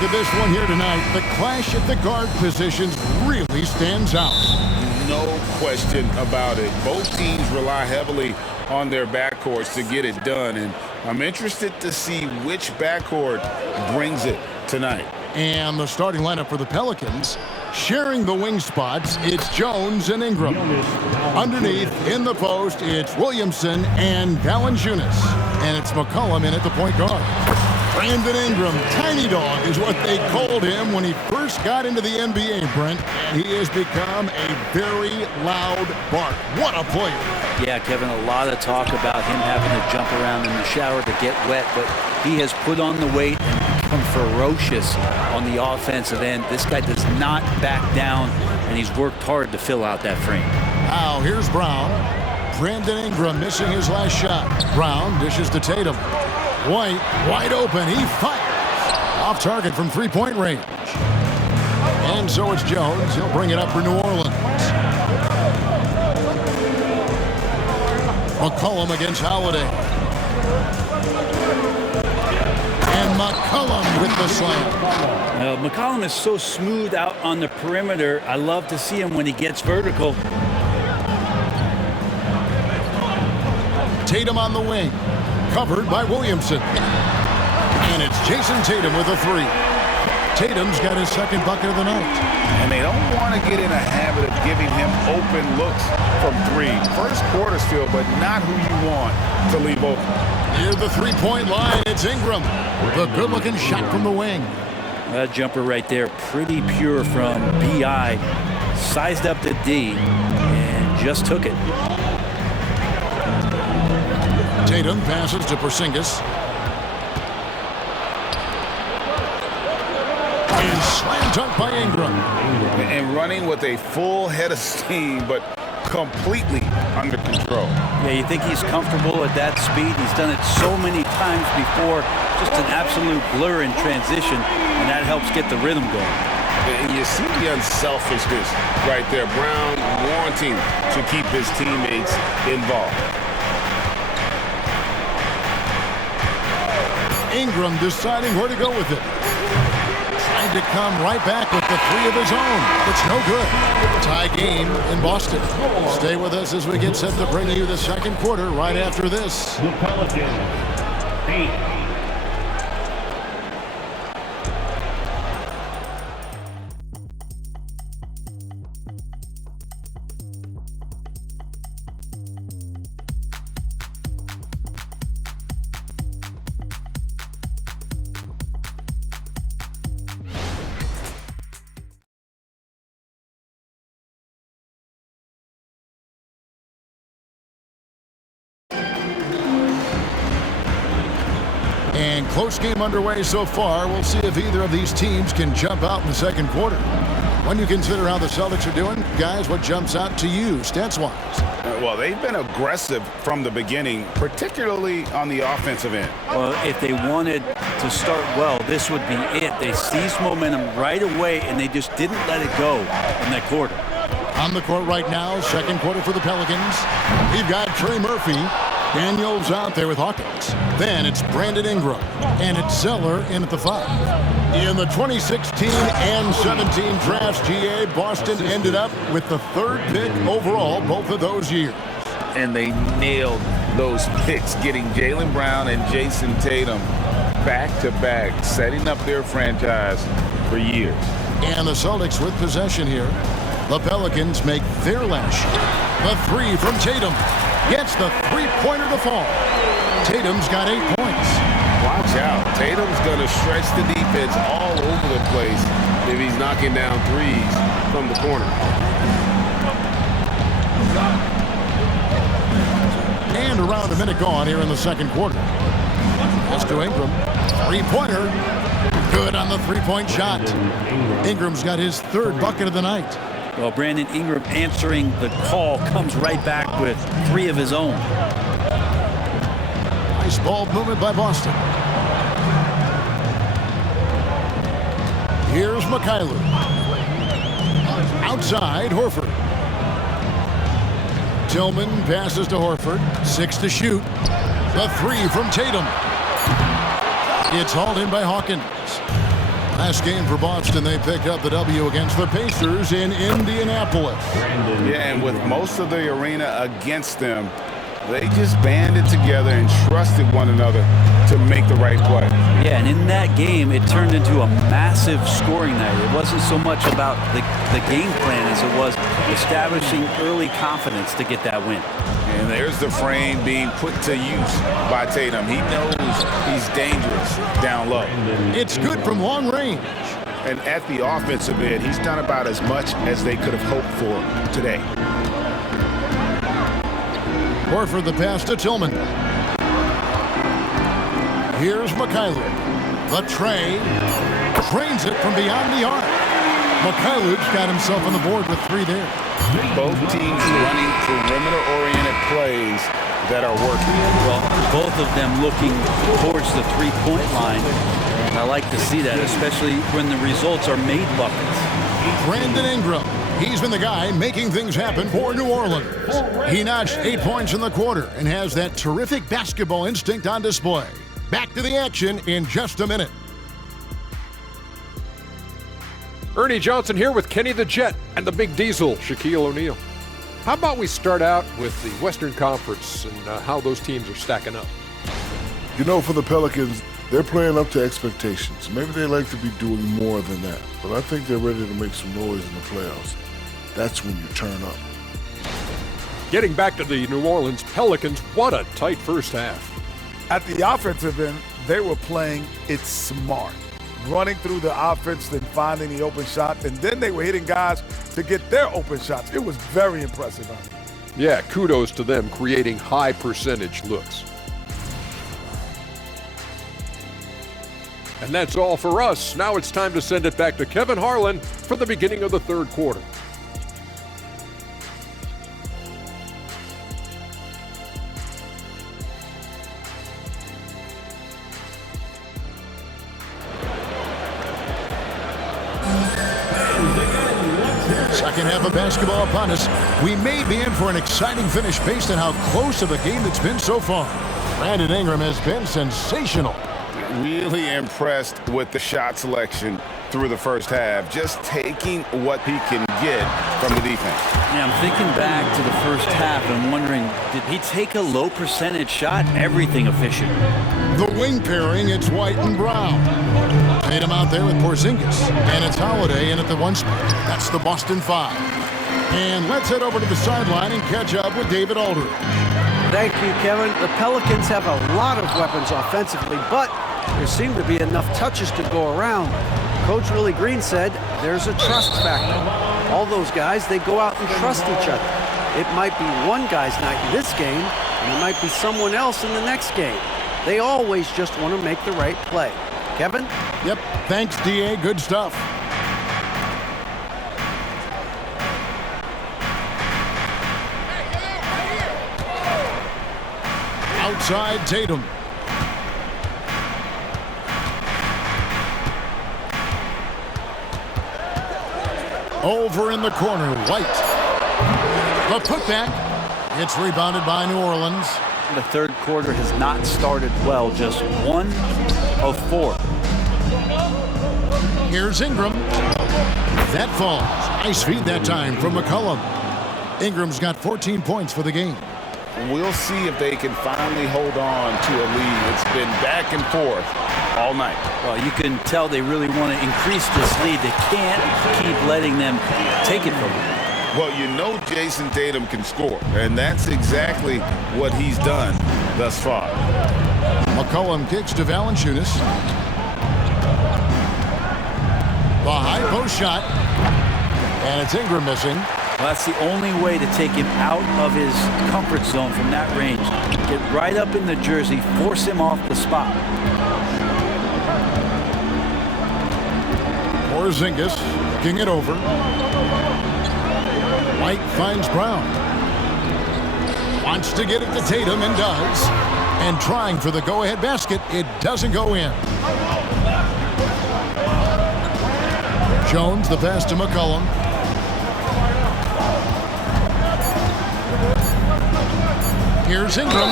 To this one here tonight, the clash at the guard positions really stands out. No question about it. Both teams rely heavily on their backcourts to get it done, and I'm interested to see which backcourt brings it tonight. And the starting lineup for the Pelicans, sharing the wing spots, it's Jones and Ingram. Underneath, in the post, it's Williamson and Valanciunas. And it's McCollum in at the point guard. Brandon Ingram, Tiny Dog is what they called him when he first got into the NBA, Brent. And he has become a very loud bark. What a player. Yeah, Kevin, a lot of talk about him having to jump around in the shower to get wet, but he has put on the weight and become ferocious on the offensive end. This guy does not back down, and he's worked hard to fill out that frame. Now, here's Brown. Brandon Ingram missing his last shot. Brown dishes to Tatum. White, wide open, he fires. Off target from three-point range. And so it's Jones. He'll bring it up for New Orleans. McCollum against Holiday. And McCollum with the slam. McCollum is so smooth out on the perimeter. I love to see him when he gets vertical. Tatum on the wing. Covered by Williamson. And it's Jason Tatum with a three. Tatum's got his second bucket of the night. And they don't want to get in a habit of giving him open looks from three. First quarter still, but not who you want to leave open. Near the three-point line, it's Ingram. The good-looking shot from the wing. That jumper right there, pretty pure from B.I. Sized up to D and just took it. Tatum passes to Porzingis. And slam dunk by Ingram. And running with a full head of steam, but completely under control. Yeah, you think he's comfortable at that speed. He's done it so many times before. Just an absolute blur in transition, and that helps get the rhythm going. And you see the unselfishness right there. Brown wanting to keep his teammates involved. Ingram deciding where to go with it. Trying to come right back with the three of his own. It's no good. Tie game in Boston. Stay with us as we get set to bring you the second quarter right after this. The Pelicans 8. And close game underway so far. We'll see if either of these teams can jump out in the second quarter. When you consider how the Celtics are doing, guys, what jumps out to you stats-wise? Well, they've been aggressive from the beginning, particularly on the offensive end. Well, if they wanted to start well, this would be it. They seized momentum right away, and they just didn't let it go in that quarter. On the court right now, second quarter for the Pelicans. We've got Trey Murphy. Daniels out there with Hawkins. Then it's Brandon Ingram. And it's Zeller in at the 5. In the 2016 and 17 drafts, GA, Boston ended up with the third pick overall both of those years. And they nailed those picks, getting Jaylen Brown and Jason Tatum back-to-back, setting up their franchise for years. And the Celtics with possession here. The Pelicans make their last shot. The three from Tatum. Gets the three-pointer to fall. Tatum's got 8 points. Watch out. Tatum's going to stretch the defense all over the place if he's knocking down threes from the corner. And around a minute gone here in the second quarter. Pass to Ingram. Three-pointer. Good on the three-point shot. Ingram's got his third bucket of the night. Well, Brandon Ingram answering the call comes right back with 3 of his own. Nice ball movement by Boston. Here's Mikhailuk. Outside, Horford. Tillman passes to Horford. 6 to shoot. The 3 from Tatum. It's hauled in by Hawkins. Last game for Boston, they picked up the W against the Pacers in Indianapolis. Yeah, and with most of the arena against them, they just banded together and trusted one another to make the right play. Yeah, and in that game, it turned into a massive scoring night. It wasn't so much about the game plan as it was establishing early confidence to get that win. And there's the frame being put to use by Tatum. He knows he's dangerous down low. It's good from long range. And at the offensive end, he's done about as much as they could have hoped for today. Horford the pass to Tillman. Here's Mikhailuk. The tray. Drains it from beyond the arc. Mikhailuk's got himself on the board with 3 there. Both teams running perimeter-oriented plays that are working. Well, both of them looking towards the three-point line. And I like to see that, especially when the results are made buckets. Brandon Ingram. He's been the guy making things happen for New Orleans. He notched 8 points in the quarter and has that terrific basketball instinct on display. Back to the action in just a minute. Ernie Johnson here with Kenny the Jet and the Big Diesel, Shaquille O'Neal. How about we start out with the Western Conference and how those teams are stacking up? You know, for the Pelicans, they're playing up to expectations. Maybe they like to be doing more than that, but I think they're ready to make some noise in the playoffs. That's when you turn up. Getting back to the New Orleans Pelicans, what a tight first half. At the offensive end, they were playing it smart. Running through the offense, then finding the open shot, and then they were hitting guys to get their open shots. It was very impressive. Yeah, kudos to them creating high percentage looks. And that's all for us. Now it's time to send it back to Kevin Harlan for the beginning of the third quarter. Second half of basketball upon us. We may be in for an exciting finish based on how close of a game it's been so far. Brandon Ingram has been sensational. Really impressed with the shot selection through the first half, just taking what he can get from the defense. Yeah, I'm thinking back to the first half and wondering, did he take a low percentage shot? Everything efficient. The wing pairing, it's White and Brown. Tatum out there with Porzingis, and it's Holiday in at the 1 spot. That's the Boston 5. And let's head over to the sideline and catch up with David Aldridge. Thank you, Kevin. The Pelicans have a lot of weapons offensively, but there seem to be enough touches to go around. Coach Willie Green said there's a trust factor. All those guys, they go out and trust each other. It might be one guy's night in this game, and it might be someone else in the next game. They always just want to make the right play. Kevin? Yep. Thanks, D.A. Good stuff. Outside Tatum. Over in the corner, White. The putback. It's rebounded by New Orleans. The third quarter has not started well, just 1 of 4. Here's Ingram. That falls. Nice feed that time from McCollum. Ingram's got 14 points for the game. We'll see if they can finally hold on to a lead. It's been back and forth all night. Well, you can tell they really want to increase this lead. They can't keep letting them take it from them. Well, you know Jason Tatum can score, and that's exactly what he's done thus far. McCollum kicks to Valanciunas. The high post shot. And it's Ingram missing. Well, that's the only way to take him out of his comfort zone from that range. Get right up in the jersey, force him off the spot. Porzingis kicking it over. White finds Brown. Wants to get it to Tatum and does. And trying for the go-ahead basket. It doesn't go in. Jones, the pass to McCollum. Here's Ingram.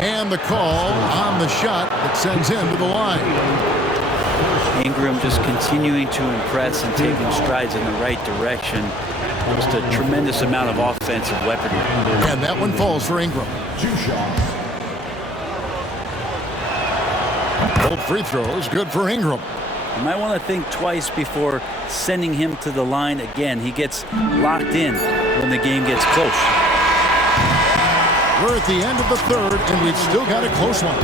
And the call on the shot that sends him to the line. Ingram just continuing to impress and taking strides in the right direction. Just a tremendous amount of offensive weaponry. And that one falls for Ingram. 2 shots. Both free throws good for Ingram. You might want to think twice before sending him to the line again. He gets locked in when the game gets close. We're at the end of the third, and we've still got a close one.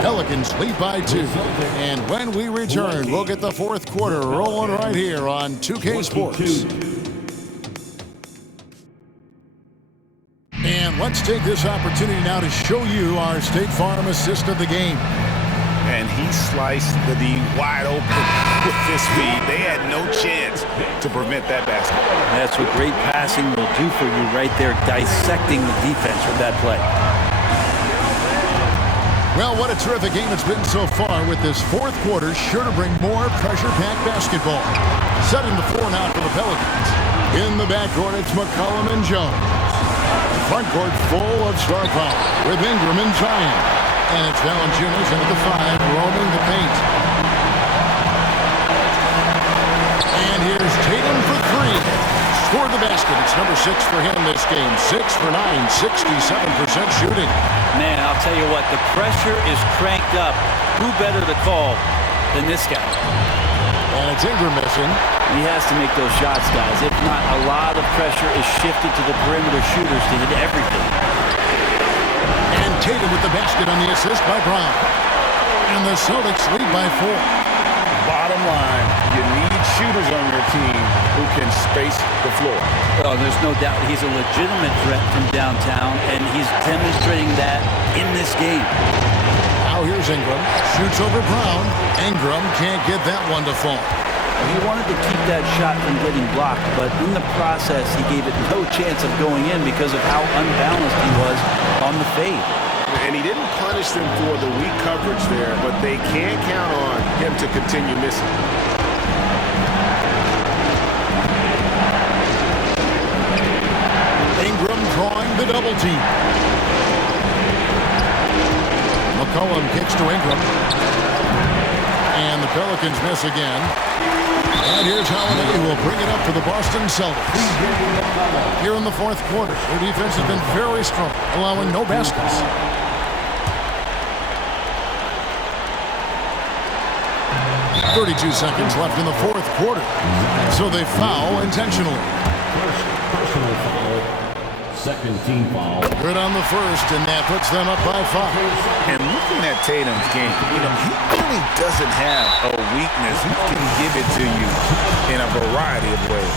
Pelicans lead by 2. And when we return, we'll get the fourth quarter rolling right here on 2K Sports. And let's take this opportunity now to show you our State Farm assist of the game. And he sliced the D wide open with his speed. They had no chance to prevent that basket. That's what great passing will do for you right there, dissecting the defense with that play. Well, what a terrific game it's been so far, with this fourth quarter sure to bring more pressure-packed basketball. Setting the floor now for the Pelicans. In the backcourt, it's McCollum and Jones. Front court full of star power with Ingram and Zion. And it's Valanciunas into the 5, roaming the paint. And here's Tatum for 3. Scored the basket. It's number 6 for him this game. 6 for 9, 67% shooting. Man, I'll tell you what, the pressure is cranked up. Who better to call than this guy? And it's Ingram missing. He has to make those shots, guys. If not, a lot of pressure is shifted to the perimeter shooters to hit everything. And Tatum with the basket on the assist by Brown. And the Celtics lead by 4. Bottom line, you need shooters on your team who can space the floor. Well, there's no doubt he's a legitimate threat from downtown, and he's demonstrating that in this game. Now here's Ingram. Shoots over Brown. Ingram can't get that one to fall. He wanted to keep that shot from getting blocked, but in the process, he gave it no chance of going in because of how unbalanced he was on the fade. And he didn't punish them for the weak coverage there, but they can't count on him to continue missing. Ingram drawing the double team. McCollum kicks to Ingram. And the Pelicans miss again. And here's Holiday, who will bring it up for the Boston Celtics. Here in the fourth quarter, their defense has been very strong, allowing no baskets. .32 seconds left in the fourth quarter. So they foul intentionally. First personal foul. Second team foul. Good on the first, and that puts them up by 5. And looking at Tatum's game, he really doesn't have a weakness. He can give it to you in a variety of ways.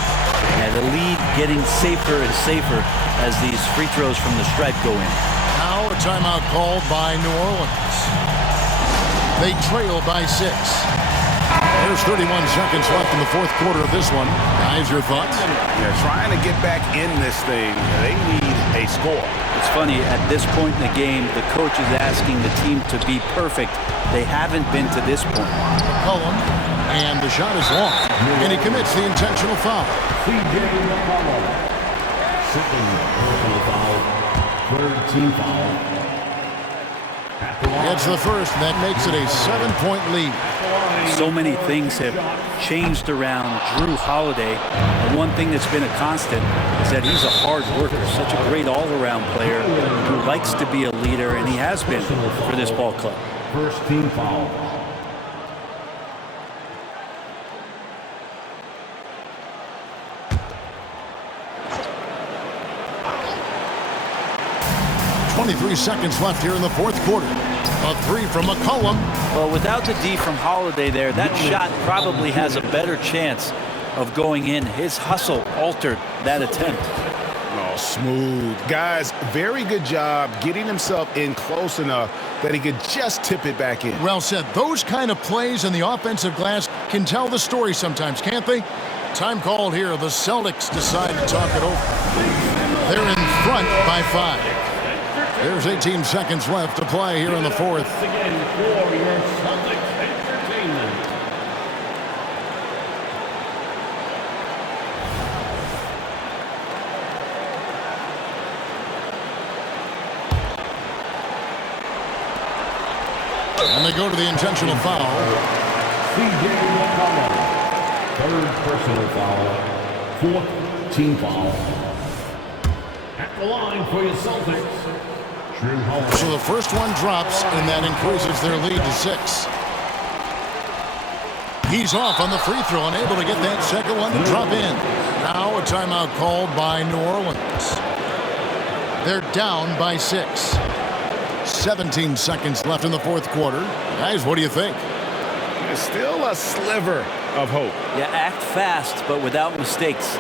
And the lead getting safer and safer as these free throws from the stripe go in. Now a timeout called by New Orleans. They trail by 6. There's 31 seconds left in the fourth quarter of this one. Guys, your thoughts? They're trying to get back in this thing. They need a score. It's funny, at this point in the game, the coach is asking the team to be perfect. They haven't been to this point. McCollum, and the shot is long, and he commits the intentional foul. C.J. McCollum. Second personal foul. Third team foul. Gets the first, and that makes it a 7-point lead. So many things have changed around Jrue Holiday. And one thing that's been a constant is that he's a hard worker, such a great all-around player who likes to be a leader, and he has been for this ball club. First team foul. .23 seconds left here in the fourth quarter. A 3 from McCollum. Well, without the D from Holiday there, that shot probably has a better chance of going in. His hustle altered that attempt. Oh, smooth. Guys, very good job getting himself in close enough that he could just tip it back in. Well said. Those kind of plays in the offensive glass can tell the story sometimes, can't they? Time called here. The Celtics decide to talk it over. They're in front by 5. There's 18 seconds left to play here in the fourth. Again for your Celtics entertainment. And they go to the intentional foul. C.J. McCollum. Third personal foul. Fourth team foul. At the line for your Celtics, Drew Holiday. So the first one drops, and that increases their lead to 6. He's off on the free throw and able to get that second one to drop in. Now a timeout called by New Orleans. They're down by 6. 17 seconds left in the fourth quarter. Guys, what do you think? There's still a sliver of hope. Yeah, act fast, but without mistakes.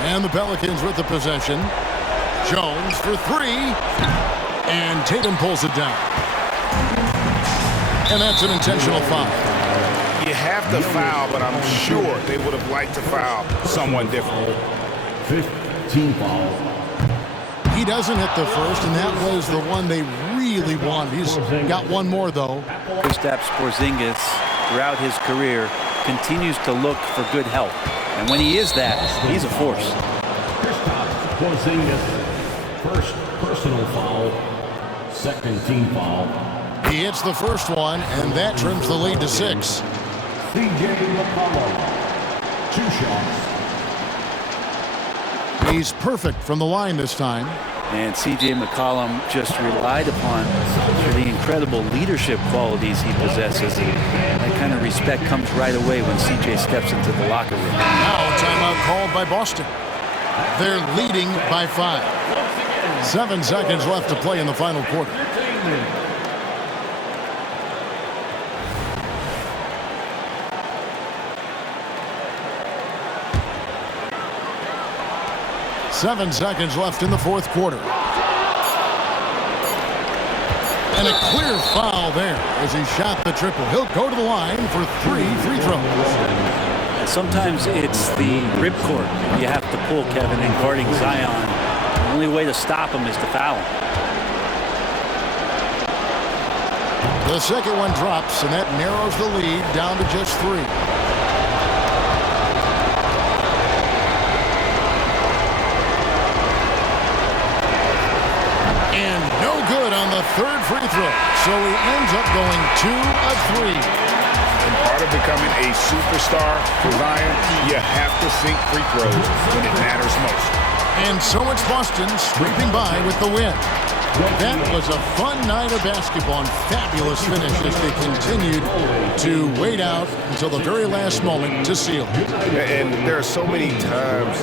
And the Pelicans with the possession. Jones for 3. And Tatum pulls it down. And that's an intentional foul. You have to foul, but I'm sure they would have liked to foul someone different. Fifth team foul. He doesn't hit the first, and that was the one they really wanted. He's got one more, though. Kristaps Porzingis, throughout his career, continues to look for good help. And when he is that, he's a force. Kristaps Porzingis, first personal foul, second team foul. He hits the first one, and that trims the lead to 6. C.J. McCollum, 2 shots. He's perfect from the line this time. And C.J. McCollum just relied upon for the incredible leadership qualities he possesses. And that kind of respect comes right away when C.J. steps into the locker room. Now a timeout called by Boston. They're leading by 5. 7 seconds left to play in the final quarter. Seven seconds left in the fourth quarter. And a clear foul there as he shot the triple. He'll go to the line for 3 free throws. Sometimes it's the ripcord you have to pull, Kevin, in guarding Zion. The only way to stop him is to foul him. The second one drops, and that narrows the lead down to just 3. And no good on the third free throw. So he ends up going 2 of 3. And part of becoming a superstar for Zion, you have to sink free throws when it matters most. And so it's Boston sweeping by with the win. That was a fun night of basketball and fabulous finish as they continued to wait out until the very last moment to seal. And there are so many times